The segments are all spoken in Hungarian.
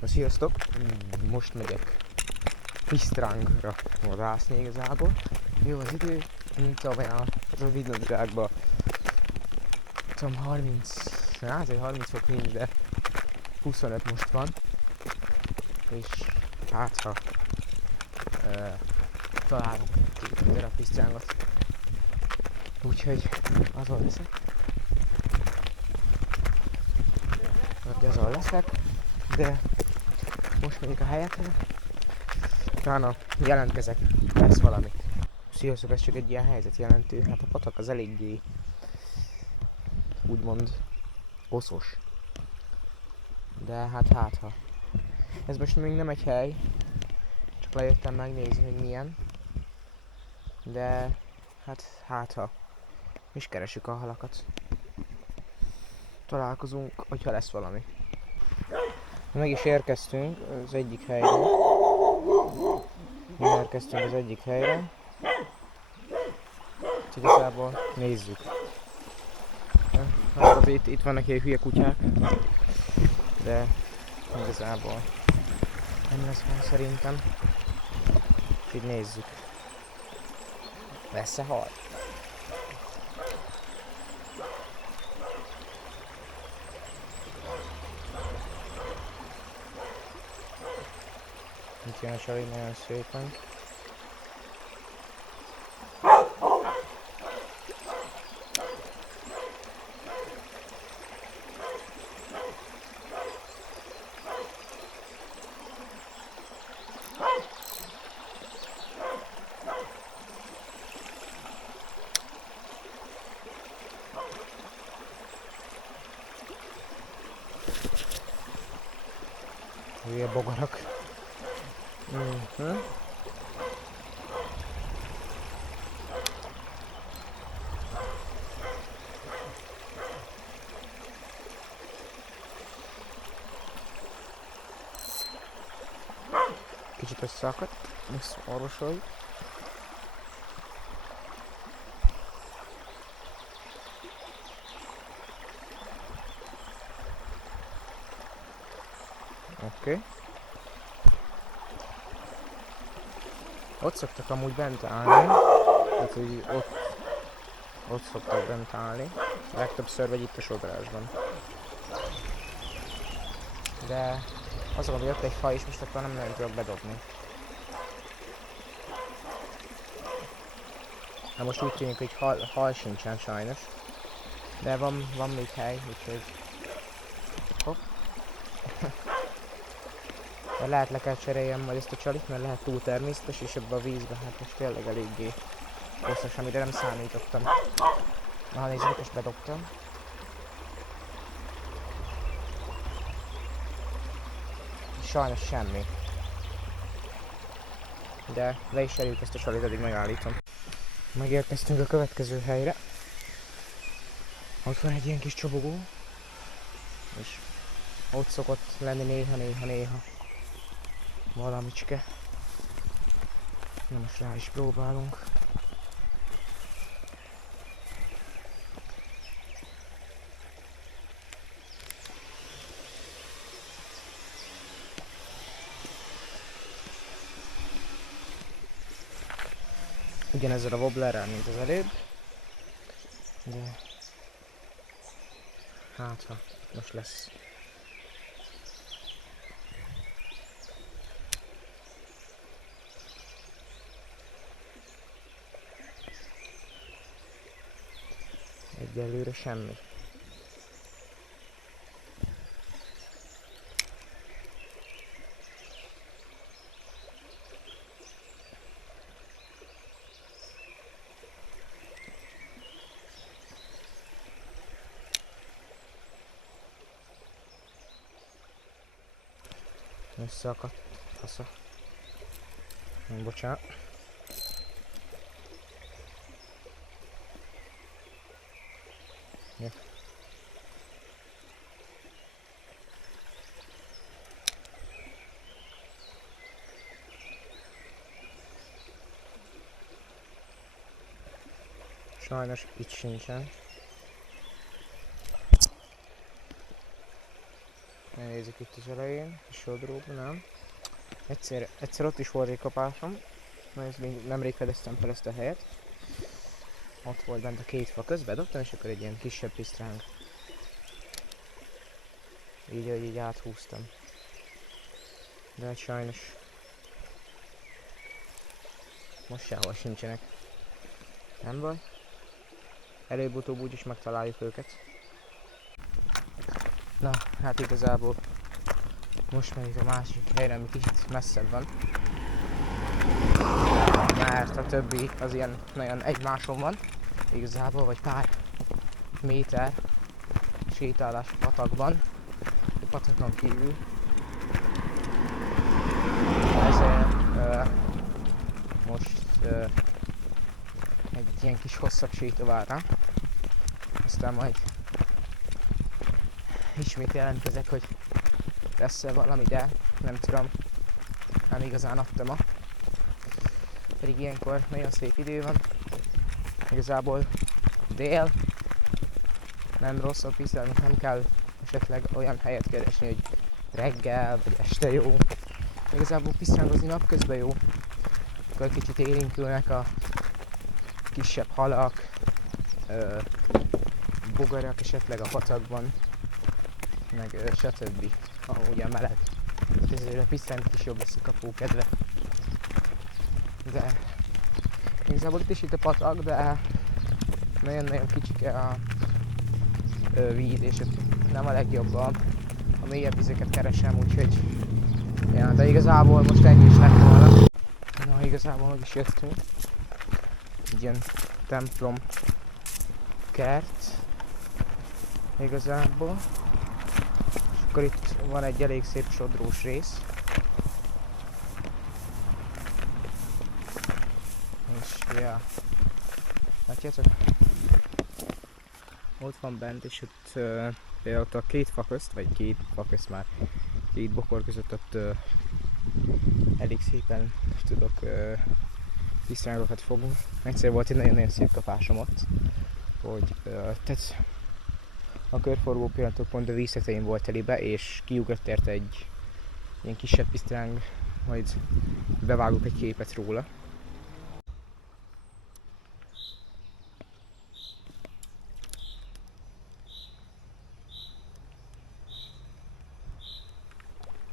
Na, sziasztok! Most megyek Pisztrángra vadászni igazából. Jó az idő, mint tavaly a rövid nadrágba. Tudom 30, azért 30 fok nincs, de 25 most van. És hát ha találok egy a Pisztrángot. Úgyhogy azon leszek. Vagy azon leszek, de most megyek a helyekre. Utána jelentkezek, lesz valami. Sziasztok, ez csak egy ilyen helyzetjelentő. Hát a patak az eléggé úgymond koszos. De hát ha. Ez most még nem egy hely. Csak lejöttem megnézni, hogy milyen. De hát ha. És keresjük a halakat. Találkozunk, hogyha lesz valami. Meg is érkeztünk az egyik helyre. Érkeztünk az egyik helyre. Úgyhogy igazából nézzük. Hát itt vannak ilyen hülye kutyák. De igazából nem lesz már szerintem. Úgyhogy nézzük. Lesz-e hal? Itt jön a Sari nagyon szépen. Hülye bogarak. Kicsit összeakadt, ezt orvosoljuk. Oké. Ott szoktak amúgy bent állni, tehát hogy ott szoktak bent állni. Legtöbbször vagy itt a sodrásban. De az hogy jött egy faj és most akkor nem nagyon tudok bedobni. Na most úgy tűnik, hogy hal sincsen sajnos. De van még hely, úgyhogy... Hopp. De lehet le kell cseréljem majd ezt a csalit, mert lehet túl természetes, és ebbe a vízbe hát most tényleg eléggé hosszas, amire nem számítottam. Na nézzük, és bedobtam. Sajnos semmi. De le is cseréljük ezt a csalit, addig megállítom. Megérkeztünk a következő helyre. Ott van egy ilyen kis csobogó. És ott szokott lenni néha valamicske. Na most rá is próbálunk. Ugyanezzel a wobblerrel, mint az előbb. De hát ha most lesz. Egyelőre semmi. Összeakadt. Fasza. Bocsánat. Ja. Sajnos itt sincsen. Nézzük. nézzük itt az elején, a sodróban, nem? Egyszer ott is volt egy kapásom, mert nemrég fedeztem fel ezt a helyet. Ott volt bent a két fa közben, dobtam, és akkor egy ilyen kisebb pisztráng. Így áthúztam. De hát sajnos most sehol sincsenek. Nem baj. Előbb-utóbb úgyis megtaláljuk őket. Na, hát igazából most megyek a másik helyre, ami kicsit messzebb van. Mert a többi az ilyen nagyon egymáson van. Igazából, vagy pár méter sétálás a patakban. A patakon kívül. Ezért most egy ilyen kis hosszabb séta vár rá. Aztán majd ismét jelentkezek, hogy lesz-e valami, de nem tudom, nem igazán adtam ma. Pedig ilyenkor nagyon szép idő van. Igazából dél, nem rosszabb, hiszen nem kell esetleg olyan helyet keresni, hogy reggel vagy este jó. Igazából pisztrángozni napközben jó. Akkor kicsit élénkülnek a kisebb halak, bogarak esetleg a patakban, meg stb. Ugye meleg. Ezért a pisztrángot is jobb lesz a kapókedve. De igazából itt a patak, de nagyon-nagyon kicsike a víz, és nem a legjobb a mélyebb vizeket keresem, úgyhogy ja, de igazából most ennyi is lett volna. Na, igazából meg is jöttünk. Egy ilyen templom kert igazából. És akkor itt van egy elég szép sodrós rész. És ja, látjátok? Ott van bent, és ott például ott a két fa közt, vagy két fa közt már, két bokor között ott elég szépen tudok pisztrángokat fogni. Egyszer volt egy nagyon-nagyon szép kapásom ott, hogy tehát a körforgó pillanatok pont a víz tetején volt telibe, és kiugrott érte egy ilyen kisebb pisztráng, majd bevágok egy képet róla.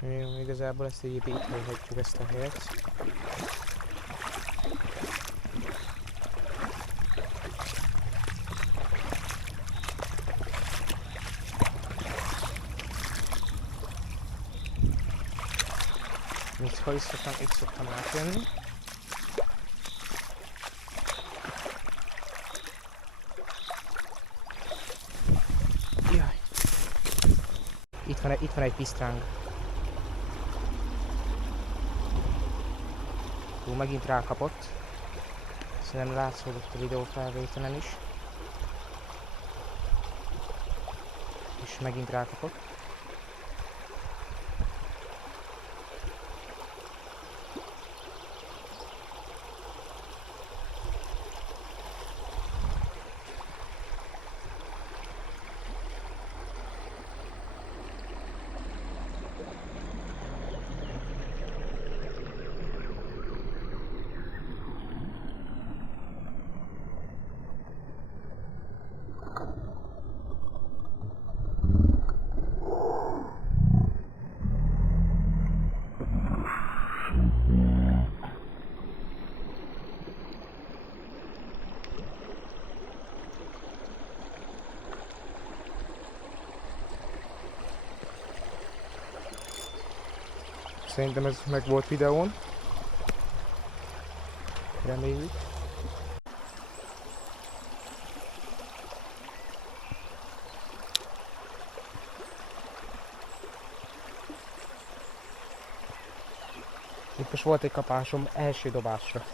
Jó, igazából ezt így itt hagyhatjuk ezt a helyet. Itt szoktam átjönni. Jaj. Itt van egy pisztráng. Megint rákapott. Szerintem látszódott a videófelvételen is. És megint rákapott. Szerintem ez meg volt videón. Reméljük. Itt most volt egy kapásom első dobásra.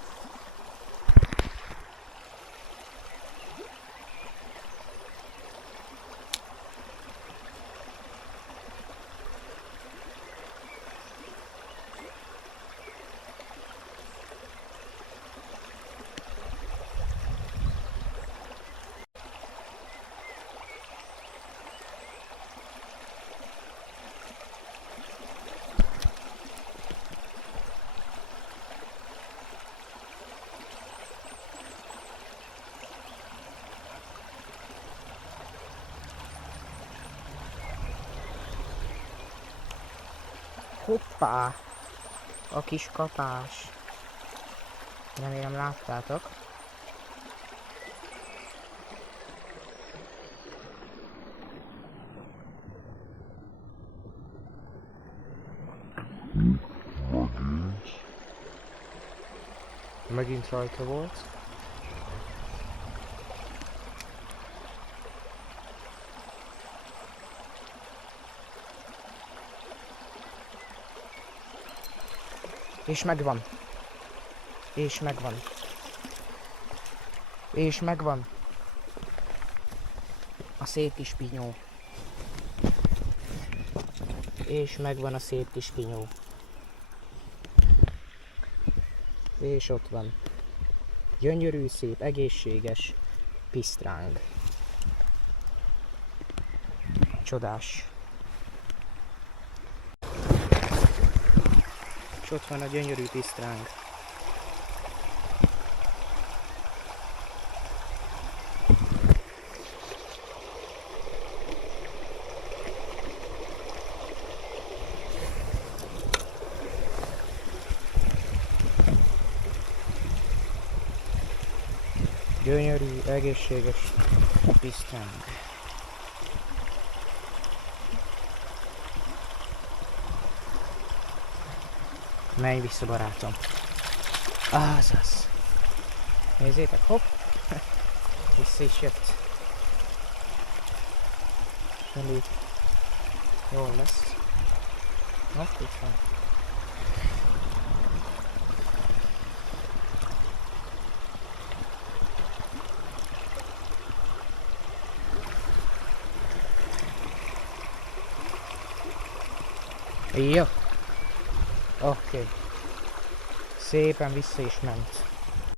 Hoppá! A kis kapás. Remélem láttátok. Megint rajta volt. És megvan. És megvan. És megvan. A szép kis pinyó. És megvan a szép kis pinyó. És ott van. Gyönyörű, szép, egészséges pisztráng. Csodás. És ott van a gyönyörű pisztráng. Gyönyörű, egészséges pisztráng. Menj vissza, barátom. Azaz. Nézzétek, hopp. Vissza is jött. Elég jól lesz. Hopp, itt van. Jó. Oké. Szépen vissza is ment.